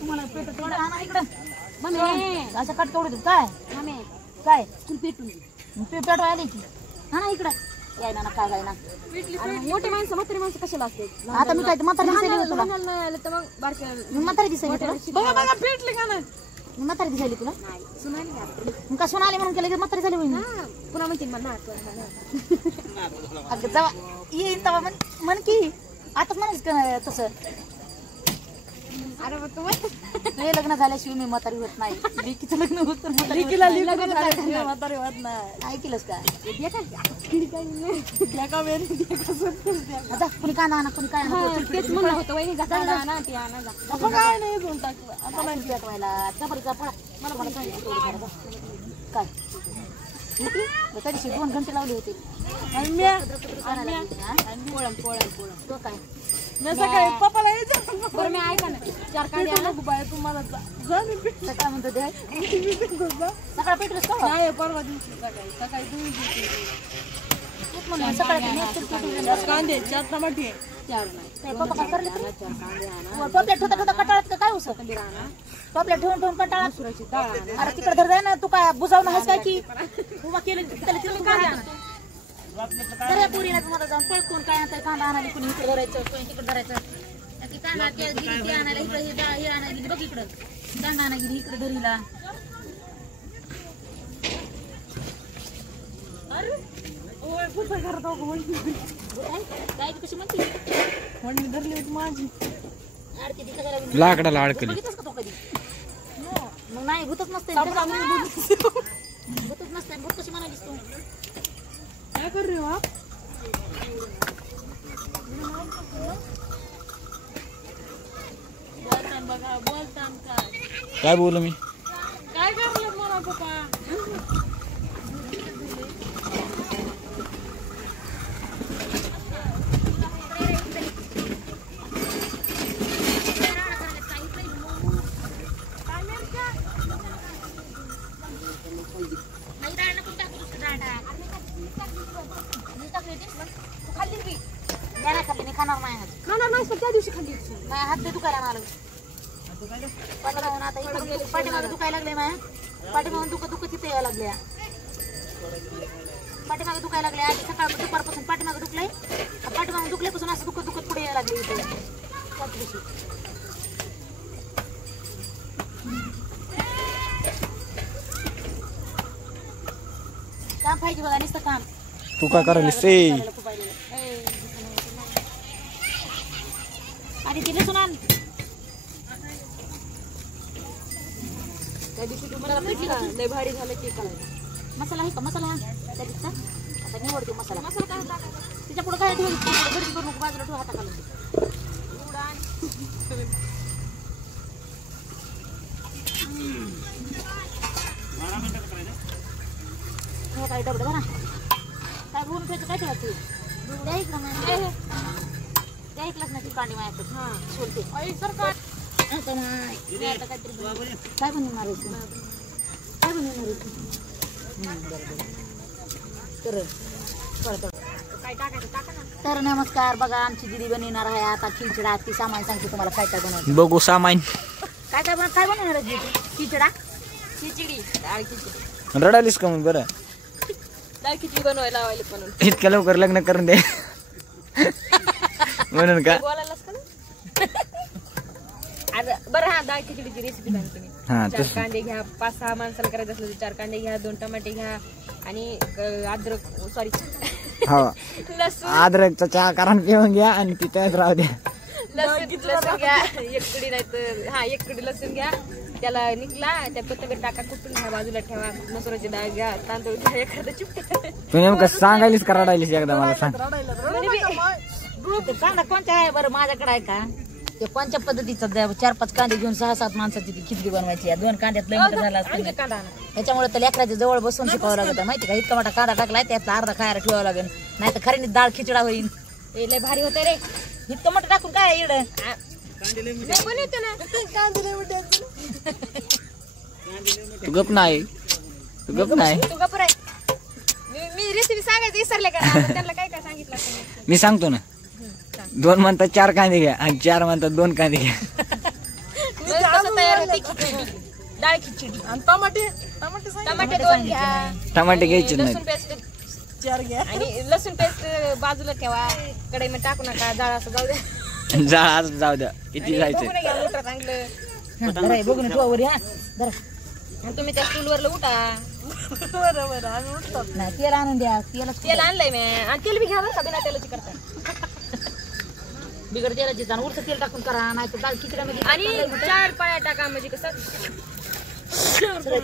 तुम्हाला पेट थोडं आणा इकडं मम्मी असं कट करू देत काय मम्मी काय तू पेटून पेट आली की हा ना इकडं याय ना काय काय ना मोठी माणसं म्हातारी माणसं कशाला असते आता मी काय म्हातारी दिसायली तुला तर मग बारक्या म्हातारी दिसायली तुला बघा बघा पेटले का नाही म्हातारी दिसायली तुला नाही सुनाली मग का सुनाली म्हणून केलं की म्हातारी झाली होईल पुन्हा म्हणते मला अगं जावा येईन तेव्हा म्हण की आताच म्हणायचं तसं अरे हे लग्न झाल्याशिवाय मी म्हातारी होत नाही लेकीचं लग्न होत म्हातारी होत नाही ऐकलंस का कुणी कांदा आणा कुणी काय तेच म्हणलं होतं वहिनी काय नाही घेऊन टाकलं आता नाही पेटवायला चपडीचा पडा मला मला सांगितलं काय त्या दिवशी 2 घंटे लावले होते तो काय सकाळी पप्पाला यायचं बरं मी ऐका ना 4 कांदे आणा बाय तुम्हाला सकाळ म्हणतो ते सकाळ पेटलंस का नाही परवा दिवशी सकाळी तुम्ही सकाळी कांदे 4 टमाटे 4 नाही पप्पा काय करले 4 कांदे आणा टोपल्या ठेवता कटाळात काय होतं टोपल्या ठेवून कटाळात सुराची डाळ अरे तिकडे धर जाय ना तू काय बुजावून आहेस काय की उभा केलं त्याला तिकडे कांदे आणा तर पुरीला तुम्हाला जाऊन पळकून काय आणताय कांदा आणायला कुणी इकडे धरायचं कोणी तिकडे धरायचं कांदा गिरी आणायला इकडे हे आणायला गेली बघ इकडं कांदा आणायला गेली इकडे धरीला काय कशी म्हणते धरली होती माझी लाकडाला अडकली बघितलंस का तो कधी मग नाही भूतच नसते भूतच नसते भूत कशी म्हणालीस तू काय कर रे बाप बोलतान बघा बोलतान काय बोलू मी काय करलं मला पप्पा खाणार नाही त्या दिवशी खाल्ली हात ते दुखायला आलं पाठीमागं दुखायला लागले माझ्या पाठीमागून दुखत तिथे यायला लागल्या पाठीमागं दुखायला लागले आधी सकाळ दुपारपासून पाठीमागं दुखलंय पाठीमागून दुखल्यापासून असं दुखत पुढे यायला लागले इथे त्याच दिवशी काम पाहिजे बघा नुसतं काम तू काय करायला आणि तिथे सुनान त्या दिवशी तुम्हाला लय भारी झालं की करायला मसाला आहे का मसाला त्या दिवसा आता निवडतो मसाला काय तिच्या पुढे काय ठेवून घरी करू नको बाजूला ठेवू हाता घालून काय डबडं बघा काय बोलून ठेवायचं काय ठेवायचं द्या इकडं त्या ऐकलंच नाही ती कांडी माझ्याकडे हा सोलते सरकार आता नाही आता काहीतरी काय बनवून मारायचं काय बनवून मारायचं तर नमस्कार बघा आमची दिदी बनवणार आहे आता खिचडा ती सामान सांगते तुम्हाला काय काय बनवायचं बघू सामान काय बनवणार आहे खिचडा खिचडी डाळ खिचडी रडालीस का मग बरं डाळ खिचडी बनवायला लावायला म्हणून इतक्या लवकर लग्न करून दे म्हणून का बरं हा डाळ खिचडीची रेसिपी सांगते मी 4 कांदे घ्या 5-6 माणसाला करायचं असलं तर 4 कांदे घ्या 2 टमाटे घ्या आणि अद्रक सॉरी लसूण अद्रकचा चहा कारण पिऊन घ्या आणि तिथेच राहू द्या लसूण घ्या 1 कडी नाही तर हा 1 कडी लसूण घ्या त्याला निघला त्या कोथिंबीर टाका कुठून घ्या बाजूला ठेवा मसुराची डाळ घ्या तांदूळ घ्या एखादं चिपटे तू नेमकं सांगायलीस का रडायलीस एकदा मला सांग कांदा कोणता आहे बरं माझ्याकडे आहे का ते कोणत्या पद्धतीचा 4-5 कांदे घेऊन 6-7 माणसाची ती खिचडी बनवायची 2 कांद्यात लय मोठं झाला असतं त्याच्यामुळे तर लेकराच्या जवळ बसून शिकावं लागतं माहिती का इतका मोठा कांदा टाकलाय त्यातला अर्धा खायला ठेवावं लागेल नाही तर खरी डाळ खिचडा होईल लय भारी होते रे इतकं मोठं टाकून काय इड तू गप नाही तू गप नाही तू गप रे मी रेसिपी सांगायचं विसरले का त्यांना काय काय सांगितलं मी सांगतो ना 2 म्हणतात 4 कांदे घ्या आणि 4 म्हणतात 2 कांदे घ्या. कसं तयार होते खिचडी, डाळ खिचडी. आणि टमाटे टमाटे 2 घ्या, टमाटे घ्यायचे लसूण नाही. पेस्ट 4 घ्या. आणि लसूण पेस्ट बाजूला ठेवा, कढईमध्ये टाकू नका, जाळ असं जाऊ द्या. जा आज जाऊ द्या किती जायचं. बघून घ्या मोठं चांगलं. बघून ठेवा हा जरा. आणि तुम्ही त्या स्टूलवर उठा. बरोबर आम्ही उठतो. नाही तेल आणून द्या. तेल आणलंय मी, आणि तेल बी घ्या बरं का, बिना तेलाची करता. बिगर तेलाची जाण उरचं तेल टाकून करा, नाही तर दाल खिचड्यामध्ये आणि 4 पळ्या टाका, म्हणजे कसं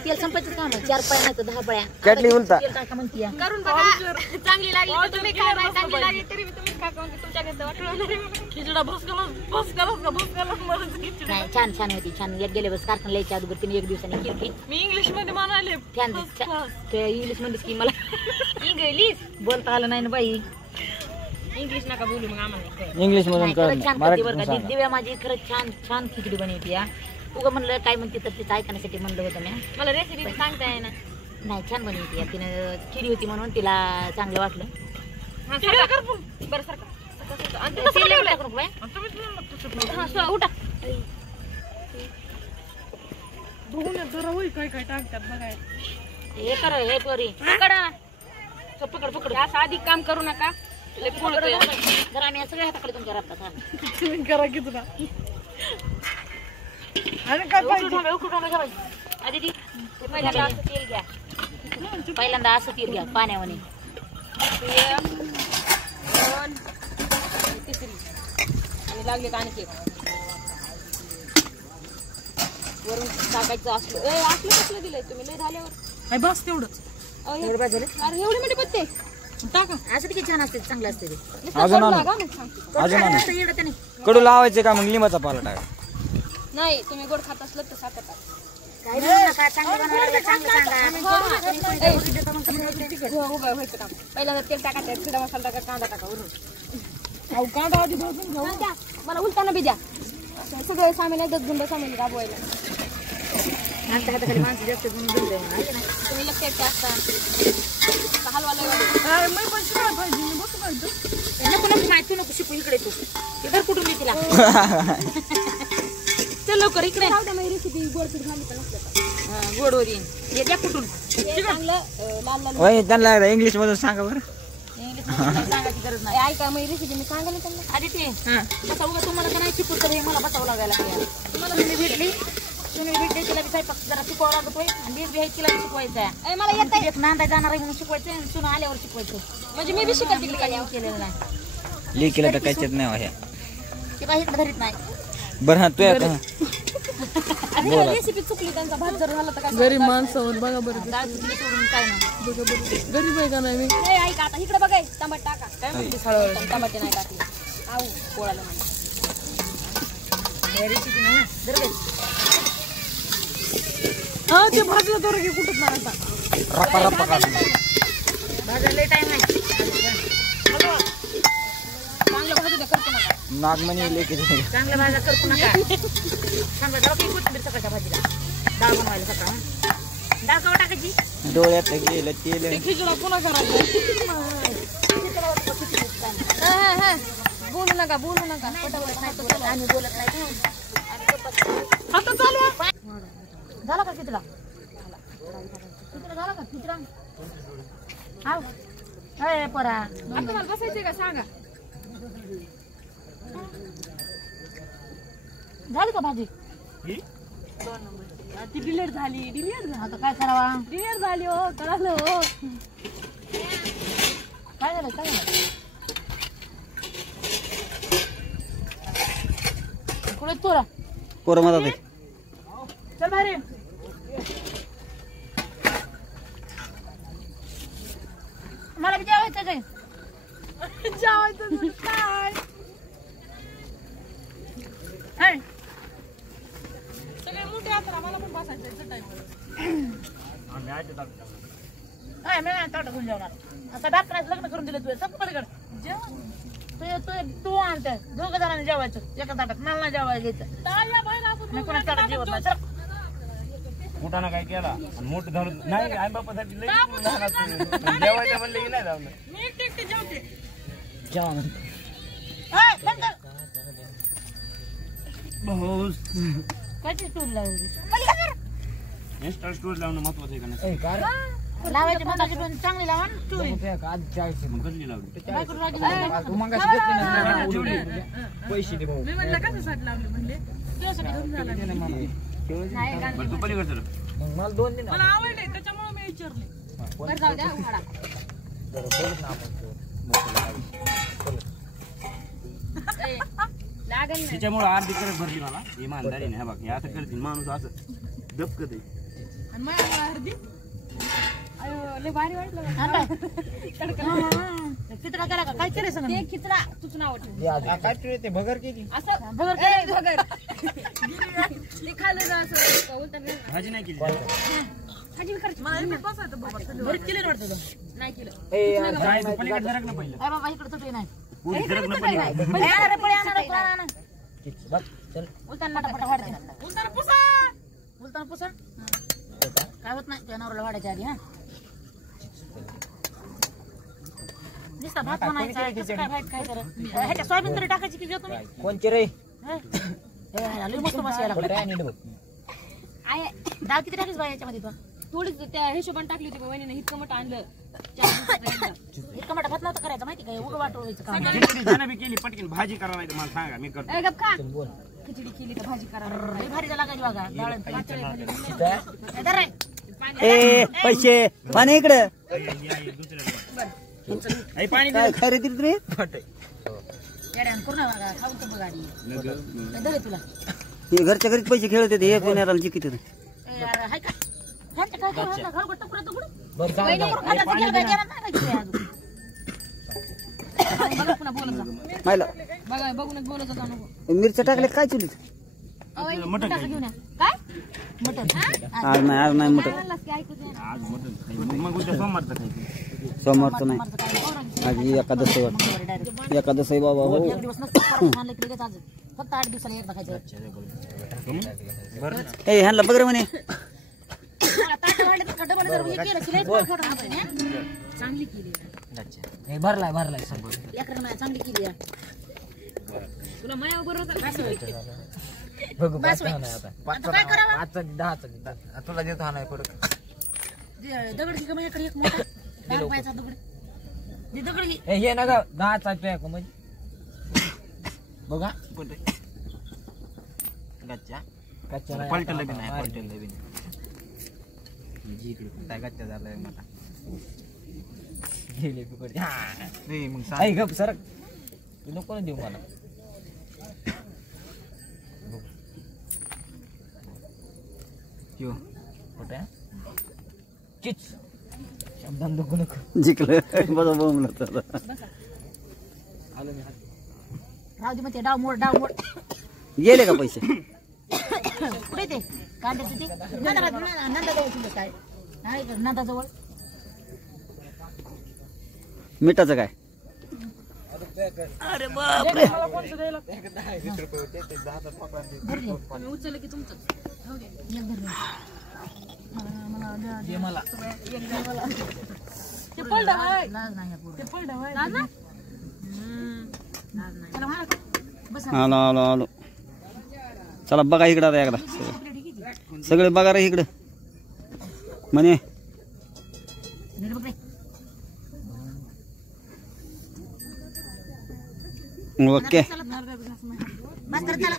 तेल संपायचं काम आहे. 4 पळ्या नाही तर 10 पळ्या कॅटली उलटा तेल टाका म्हणते या. करून बघा. चांगली लागली तर तुम्ही खा, नाही चांगली लागली तरी तुम्ही खा, म्हणजे तुमच्या घरचं वाटलं. खिचडा बस करा मरच खिचडी. नाही छान छान होती छान. एक गेले बस कारखान्याला यायच्या अगोदर तिने 1 दिवसाने केली. मी इंग्लिश मध्ये म्हणाले इंग्लिश मध्येच की मला इंग्लिश बोलता आलं नाही ना बाई. इंग्लिश नका बोलू मग आम्हाला. इंग्लिश मधून नाही, कळ खरंच छान करते मराठी बरं का. सांगा. दिव्या माझी खरंच छान छान खिचडी बनवते या. उगा म्हणलं काय म्हणते तर तिचं ऐकण्यासाठी म्हणलं होतं मी. मला रेसिपी सांगता येईना. नाही छान बनवते या. तिनं खिडी होती म्हणून तिला चांगलं वाटलं. हा, सरका. बरं सरका. आणि ते तेल लावून टाकू नको बाई. हा, सो, उठा. बघून जरा होई काय काय टाकतात बघाय. हे कर हे पोरी पकडा. पकड पकड. असं अधिक काम करू नका. लय पोळतोय. जर आम्ही सगळ्या हाताकडे तुमच्या राहतात हा. तुम्ही करा की तुला. आणि काय पाहिजे? उकळून घ्या बाई. आधी पहिल्यांदा असं तेल घ्या. पहिल्यांदा असं तेल घ्या पाण्यावाने. 1 2 तिसरी. आणि लागले का आणखी एक. वरून टाकायचं असलं. असलं कसलं दिलंय तुम्ही लय झाल्यावर. काय बस तेवढंच अरे एवढं झालं एवढी मोठी पत्ते. टाका. असं किती छान असते चांगलं असते ते. अजून आणू. अजून आणू. असं येडं त्याने. कडू लावायचे का मग लिंबाचा पाला टाका. नाही तुम्ही गोड खात असलं तर साखर टाका. काय बनवू नका, चांगलं बनवायला लागलं, चांगलं सांगा. उभं व्हायचं काम. पहिल्यांदा तेल टाकायचं, खडा मसाला टाका, कांदा टाका वरून. अहो कांदा आधी भाजून घेऊ. द्या मला उलटाना बी द्या. असं सगळे सामील आहेत, गुंड सामील राबवायला. आमच्या हाताखाली माणसं जास्त गुण दिलं तुम्ही लक्ष ठेवा असता हलवा लय अरे मी पण शिवाय पाहिजे मी बसू पाहिजे. नको नको माहिती नको शिकू इकडे तू इकडे कुठून मी तिला चल लवकर इकडे राहू द्या. माझी रेसिपी गोड पीठ घालू का नसलं तर. गोड वर येईन ये द्या कुठून हे चांगलं लाल लाल. होय त्यांना इंग्लिश मधून सांगा बरं. इंग्लिश मध्ये सांगायची गरज नाही. ऐका माझी रेसिपी मी सांगा ना त्यांना. आधी ते बसा उगा तुम्हाला का नाही शिकू तर हे मला बसावं लागायला तुम्हाला तुम्ही भेटली तिला बी स्वयंपाक जरा शिकवावं लागतोय आणि बीज बी आहे तिला बी शिकवायचं आहे. मला येत आहे. एक नांदा जाणार आहे म्हणून शिकवायचं आणि सुना आल्यावर शिकवायचं. म्हणजे मी बी शिकत तिकडे काय केलेलं नाही लिह केलं तर काहीच नाही ह्या. ते काही इकडे धरीत नाही. बरं हा तू आता आणि रेसिपी चुकली त्यांचा भात जर झाला तर काय. गरीब माणसावर बघा बरं. डाळ चुकली सोडून काय नाही. बघा बरं. गरीब आहे का नाही मी. नाही ऐका आता इकडे बघाय टमाट टाका. काय म्हणते टमाटे नाही टाकले. आऊ पोळाला म्हणजे रेसिपी नाही बरोबर. हा ते भाजलं तर की कुठं नाही आता. रप्पा रप्पा काढून. भाजायला टाइम आहे. चांगलं भाजू द्या. करतो नका. नागमणी लेके चांगल्या भाज्या करतो नका. समजा जरा काही कोथिंबीर सकाळच्या भाजीला डाळ बनवायला सकाळ डाळ कवा टाकायची. डोळ्यात गेलं तेल. खिचडा पुन्हा करायचा. बोलू नका बोलू नका. आम्ही बोलत नाही. आता चालू आहे. झाला का खिचडा झाला का खिचडा हाव अरे पोरा आता मला बसायचंय का सांगा. झाली का भाजी. ती डिलीट झाली. आता काय करावा. डिलीट झाली हो कळालं हो. काय झालं कुठे तोरा पोरं म्हणतात चल बाहेर ये. मला बी जेवायचं आहे. जेवायचं काय. सगळे मोठे आता मला पण बसायचं टाइमवर. मी नाही ताट घेऊन जेवणार. आता डॉक्टराचं लग्न करून दिलं तुझ्या सब पलीकडे तू आणते 2 जणांनी जेवायचं एका ताटात. मला नाही जेवायला घ्यायचं. मी कोणा ताटात जेवत नाही. चल मोठाना काय केला आणि मोठं धरून नाही आई बापासाठी लई लहान असतं. जेवायचं म्हणलं की नाही जाऊ. मी एकटी जेवते. जेवा म्हणतो. बंद कर. भाऊ कायची टूल लावली इंस्टा स्टोरी लावणं महत्वाचं आहे का नाही? लावायची मगाची पण चांगली लावा ना चोरी मग कधी लावली? पैसे दे भाऊ बरं तू पलीकडे चल. मला 2 दिन तिच्यामुळे अर्धी करत भरली मला इमानदारी नाही. बघ हे असं करतील माणूस असं दबकत आहे. खिचडा केला का काय केलं सगळं खिचडा तुझं नाव काय ते भगर किती असं भगर केलं ते खाल्लं ना असं उलटं नाही. भाजी नाही केली भाजी बी करायची घरीच केलं ना वाटतं तो. नाही केलं जाय तू पलीकडे सरक ना पहिलं. अरे बाबा इकडे चटई नाही पुरी सरक ना पलीकडे. पळी आणा रे, पळी आणा रे, पळी आणा. बघ चल उलटान पटापट वाढते. उलटान पुसा काय होत नाही जनावराला वाढायच्या आधी. हा नुसता भात बनायचा कसं काय भात काय तर ह्याच्या सोयाबीन तरी टाकायची की तुम्ही कोणचे रे लई मस्त बसायला नीट बघ आहे डाळ किती टाकीस बाई याच्यामध्ये तू थोडीच त्या हिशोबाने टाकली होती वहिनीने इतकं मोठं आणलं 4 दिवसाचं. इतकं मोठा भात नव्हतं करायचं माहिती काय उडं वाटू व्हायचं काम खिचडी त्यानं बी केली पटकीन भाजी करा नाही तर मला सांगा मी करतो. ए, गप खा. बोल खिचडी केली तर भाजी करा लई भारी लागायची बघा डाळ ए पैसे पाणी इकडे आई पाणी काय खरेदी रे येड्यान करू ना बघा खाऊन तर बघा आधी. दे तुला हे घरच्या घरीच पैसे खेळत होते हे कोणाला जिकित होते ए, अरे, हाय का ह्यांचं काय करू ह्यांचं घर गोट्ट पुढे तुकडे बर जा खाण्याचं गेलं काय जेवण नाही का इथे अजून? बघा पुन्हा बोलत जा. मायला बघा बघूनच बोलत जा नको. मिरच्या टाकल्या काय चुलीत मटण टाका घेऊन या. काय मटण आज नाही मोठं म्हणलास की ऐकू दे ना. आज मटण खाई. मग उद्या सोमवारचं खायचं. सोमवारचं नाही आज एकादश आहे वाटतं एकादश आहे बाबा हो एक दिवस नसतं परत आणलं की लगेच आज फक्त 8 दिवसाला एकदा खायचं ए ह्यांना बघ रे म्हणे ताट वाढले तर डबल जर हे केलं की लई पोट खातं आपण, हे? चांगली केली हे भरलाय सब लेकरानं माझ्या चांगली केली आहे. तुला माया बरोबर कसं बघू बस होय. आता काय करावं 10 तुला देतो हा नाही परत दगड घे माझ्याकडे एक मोठा 10 रुपयाचा दगड दे दगड घे हे ना ग 10चा पॅक म्हणजे बघा गच्च्या कच्चा नाही पलटलं बी नाही पलटलं बी नाही. जी इकडे काय गच्च्या झालाय मला गेले पकड नाही मग आई गप सरक तू नको ना देऊ मला क्यों कुठे किच शब्दान नको नको जिंकलं बघा बोंबलं तर आलो मी राहू दे मग ते डाव मोड गेले का पैसे कुठे ते कांद्याचं ते नंदाजवळ तुझं काय नाही का नंदाजवळ मिठाचं काय मी उचललं की तुमचं दे मला ते पडलं बाय. लाज नाही आहे पुढं. ते पडलं बाय. लाज ना? चला मला बस आलो चला बघा इकडं आता एकदा सगळे बघा रे इकडं म्हणे नीट बघ रे. ओके बस कर चला